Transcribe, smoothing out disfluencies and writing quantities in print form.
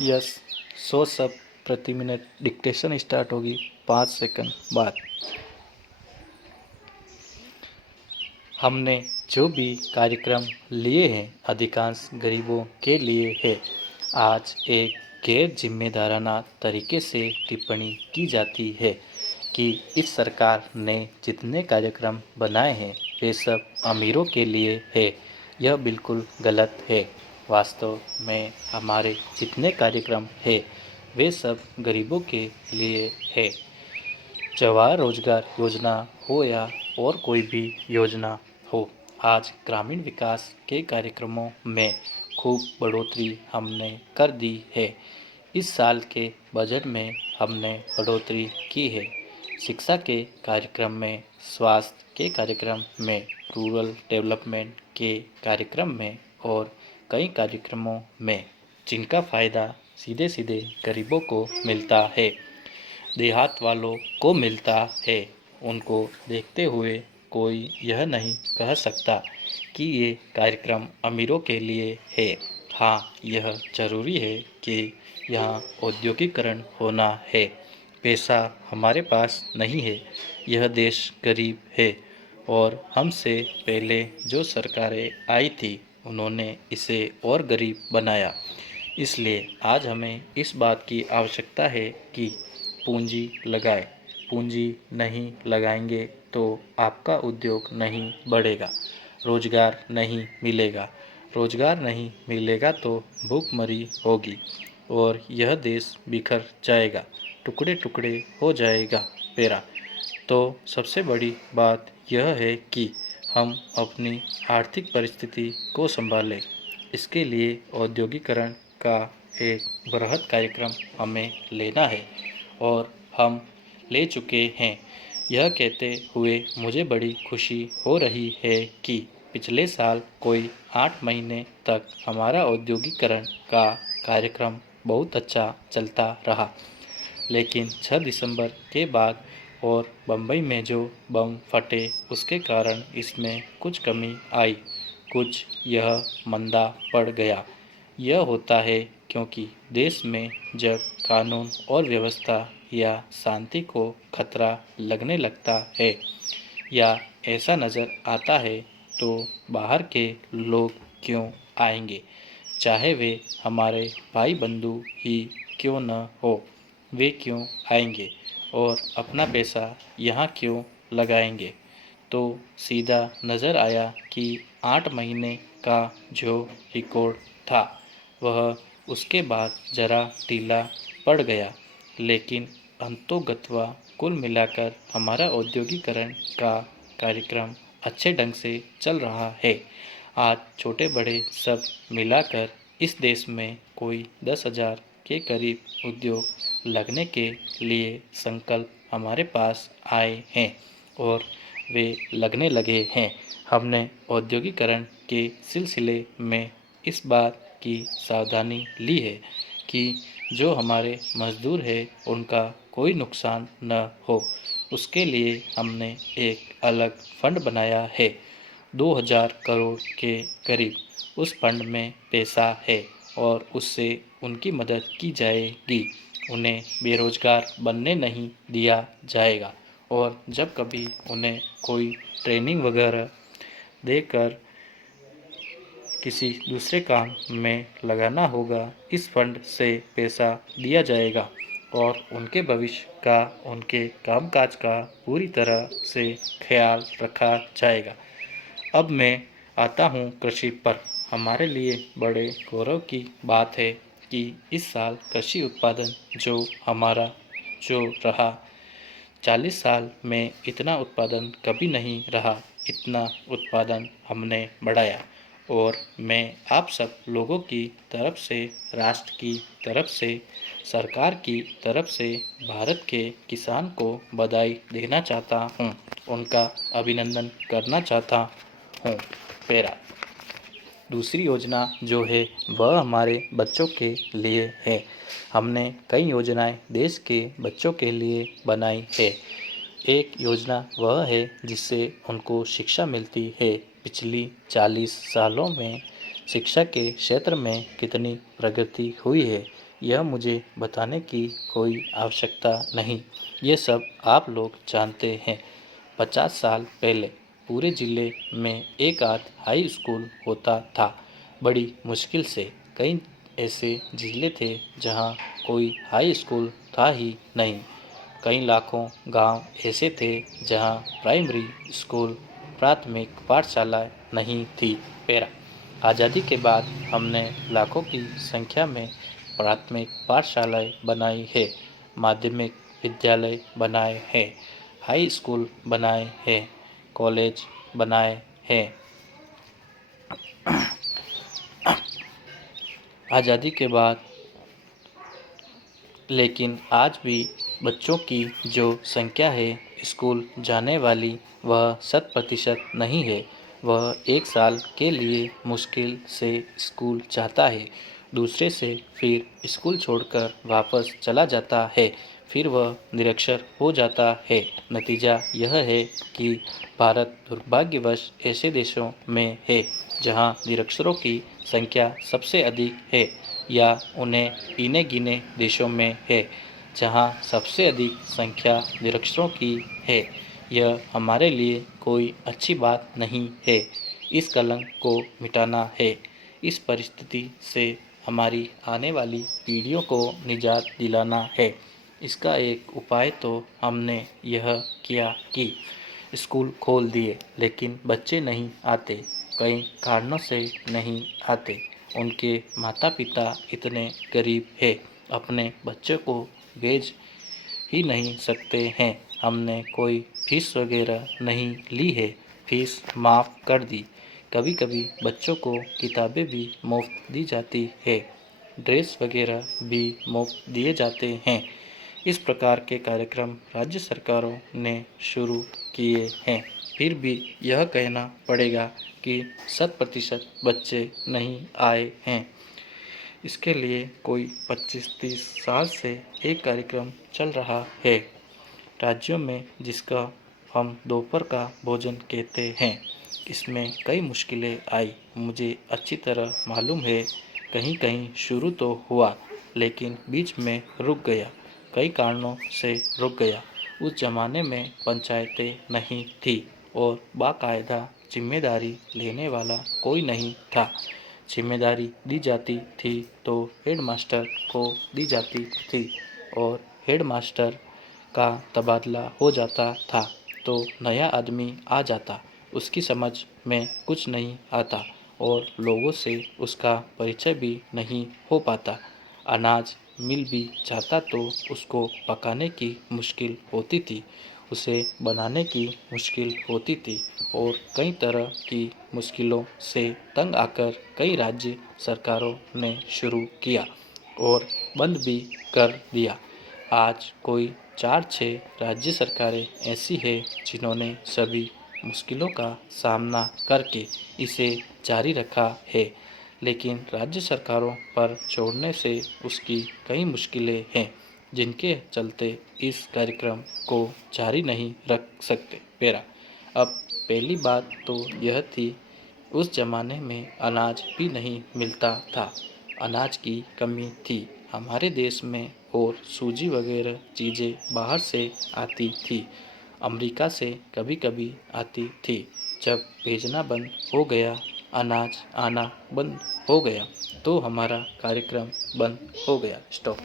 Yes. 100 शब्द प्रति minute. Dictation start होगी 5 सेकंड बाद। हमने जो भी कार्यक्रम लिए हैं अधिकांश गरीबों के लिए है। आज एक गैर जिम्मेदाराना तरीके से टिप्पणी की जाती है कि इस सरकार ने जितने कार्यक्रम बनाए हैं वे सब अमीरों के लिए है। यह बिल्कुल गलत है। वास्तव में हमारे जितने कार्यक्रम है वे सब गरीबों के लिए है। जवाहर रोजगार योजना हो या और कोई भी योजना हो, आज ग्रामीण विकास के कार्यक्रमों में खूब बढ़ोतरी हमने कर दी है। इस साल के बजट में हमने बढ़ोतरी की है। शिक्षा के कार्यक्रम में, स्वास्थ्य के कार्यक्रम में, रूरल डेवलपमेंट के कार्यक्रम में और कई कार्यक्रमों में जिनका फ़ायदा सीधे सीधे गरीबों को मिलता है, देहात वालों को मिलता है। उनको देखते हुए कोई यह नहीं कह सकता कि ये कार्यक्रम अमीरों के लिए है। हाँ, यह जरूरी है कि यहाँ औद्योगिकरण होना है। पैसा हमारे पास नहीं है, यह देश गरीब है और हमसे पहले जो सरकारें आई थी उन्होंने इसे और गरीब बनाया। इसलिए आज हमें इस बात की आवश्यकता है कि पूंजी लगाएं। पूंजी नहीं लगाएंगे तो आपका उद्योग नहीं बढ़ेगा, रोजगार नहीं मिलेगा। रोजगार नहीं मिलेगा तो भूखमरी होगी और यह देश बिखर जाएगा, टुकड़े टुकड़े हो जाएगा मेरा। तो सबसे बड़ी बात यह है कि हम अपनी आर्थिक परिस्थिति को संभालें। इसके लिए औद्योगिकरण का एक बृहद कार्यक्रम हमें लेना है और हम ले चुके हैं। यह कहते हुए मुझे बड़ी खुशी हो रही है कि पिछले साल कोई 8 महीने तक हमारा औद्योगिकरण का कार्यक्रम बहुत अच्छा चलता रहा। लेकिन 6 दिसंबर के बाद और बम्बई में जो बम फटे उसके कारण इसमें कुछ कमी आई, कुछ यह मंदा पड़ गया। यह होता है क्योंकि देश में जब कानून और व्यवस्था या शांति को खतरा लगने लगता है या ऐसा नज़र आता है तो बाहर के लोग क्यों आएंगे, चाहे वे हमारे भाई बंधु ही क्यों न हो। वे क्यों आएंगे और अपना पैसा यहाँ क्यों लगाएंगे। तो सीधा नज़र आया कि 8 महीने का जो रिकॉर्ड था वह उसके बाद ज़रा ढीला पड़ गया। लेकिन अंतोगत्वा कुल मिलाकर हमारा औद्योगिकरण का कार्यक्रम अच्छे ढंग से चल रहा है। आज छोटे बड़े सब मिलाकर इस देश में कोई 10,000 के करीब उद्योग लगने के लिए संकल्प हमारे पास आए हैं और वे लगने लगे हैं। हमने औद्योगिकरण के सिलसिले में इस बात की सावधानी ली है कि जो हमारे मज़दूर हैं उनका कोई नुकसान न हो। उसके लिए हमने एक अलग फंड बनाया है, 2,000 करोड़ के करीब। उस फंड में पैसा है और उससे उनकी मदद की जाएगी। उन्हें बेरोजगार बनने नहीं दिया जाएगा और जब कभी उन्हें कोई ट्रेनिंग वगैरह देकर किसी दूसरे काम में लगाना होगा, इस फंड से पैसा दिया जाएगा और उनके भविष्य का, उनके कामकाज का पूरी तरह से ख्याल रखा जाएगा। अब मैं आता हूँ कृषि पर। हमारे लिए बड़े गौरव की बात है कि इस साल कृषि उत्पादन जो हमारा जो रहा, 40 साल में इतना उत्पादन कभी नहीं रहा। इतना उत्पादन हमने बढ़ाया और मैं आप सब लोगों की तरफ से, राष्ट्र की तरफ से, सरकार की तरफ से भारत के किसान को बधाई देना चाहता हूँ, उनका अभिनंदन करना चाहता हूँ। मेरा दूसरी योजना जो है वह हमारे बच्चों के लिए है। हमने कई योजनाएं देश के बच्चों के लिए बनाई है। एक योजना वह है जिससे उनको शिक्षा मिलती है। पिछली 40 सालों में शिक्षा के क्षेत्र में कितनी प्रगति हुई है यह मुझे बताने की कोई आवश्यकता नहीं, ये सब आप लोग जानते हैं। 50 साल पहले पूरे ज़िले में एक आध हाई स्कूल होता था। बड़ी मुश्किल से कई ऐसे ज़िले थे जहाँ कोई हाई स्कूल था ही नहीं। कई लाखों गांव ऐसे थे जहां प्राइमरी स्कूल, प्राथमिक पाठशाला नहीं थी। पैरा आज़ादी के बाद हमने लाखों की संख्या में प्राथमिक पाठशालाएं बनाई है, माध्यमिक विद्यालय बनाए हैं, हाई स्कूल बनाए हैं, कॉलेज बनाए हैं। आज़ादी के बाद लेकिन आज भी बच्चों की जो संख्या है स्कूल जाने वाली, वह 100% नहीं है। वह एक साल के लिए मुश्किल से स्कूल जाता है, दूसरे से फिर स्कूल छोड़कर वापस चला जाता है, फिर वह निरक्षर हो जाता है। नतीजा यह है कि भारत दुर्भाग्यवश ऐसे देशों में है जहां निरक्षरों की संख्या सबसे अधिक है, या उन्हें गिने गिने देशों में है जहां सबसे अधिक संख्या निरक्षरों की है। यह हमारे लिए कोई अच्छी बात नहीं है। इस कलंक को मिटाना है। इस परिस्थिति से हमारी आने वाली पीढ़ियों को निजात दिलाना है। इसका एक उपाय तो हमने यह किया कि स्कूल खोल दिए, लेकिन बच्चे नहीं आते। कई कारणों से नहीं आते। उनके माता पिता इतने गरीब हैं, अपने बच्चों को भेज ही नहीं सकते हैं। हमने कोई फीस वगैरह नहीं ली है, फीस माफ़ कर दी। कभी कभी बच्चों को किताबें भी मुफ्त दी जाती है, ड्रेस वगैरह भी मुफ्त दिए जाते हैं। इस प्रकार के कार्यक्रम राज्य सरकारों ने शुरू किए हैं। फिर भी यह कहना पड़ेगा कि 100% बच्चे नहीं आए हैं। इसके लिए कोई 25-30 साल से एक कार्यक्रम चल रहा है राज्यों में, जिसका हम दोपहर का भोजन कहते हैं। इसमें कई मुश्किलें आई, मुझे अच्छी तरह मालूम है। कहीं कहीं शुरू तो हुआ, लेकिन बीच में रुक गया, कई कारणों से रुक गया। उस ज़माने में पंचायतें नहीं थी और बाकायदा जिम्मेदारी लेने वाला कोई नहीं था। जिम्मेदारी दी जाती थी तो हेडमास्टर को दी जाती थी, और हेडमास्टर का तबादला हो जाता था तो नया आदमी आ जाता। उसकी समझ में कुछ नहीं आता और लोगों से उसका परिचय भी नहीं हो पाता। अनाज मिल भी जाता तो उसको पकाने की मुश्किल होती थी, उसे बनाने की मुश्किल होती थी, और कई तरह की मुश्किलों से तंग आकर कई राज्य सरकारों ने शुरू किया और बंद भी कर दिया। आज कोई 4-6 राज्य सरकारें ऐसी हैं जिन्होंने सभी मुश्किलों का सामना करके इसे जारी रखा है, लेकिन राज्य सरकारों पर छोड़ने से उसकी कई मुश्किलें हैं जिनके चलते इस कार्यक्रम को जारी नहीं रख सकते। पैरा अब पहली बात तो यह थी, उस ज़माने में अनाज भी नहीं मिलता था, अनाज की कमी थी हमारे देश में, और सूजी वगैरह चीज़ें बाहर से आती थी, अमेरिका से कभी कभी आती थी। जब भेजना बंद हो गया, अनाज आना बंद हो गया, तो हमारा कार्यक्रम बंद हो गया। स्टॉप।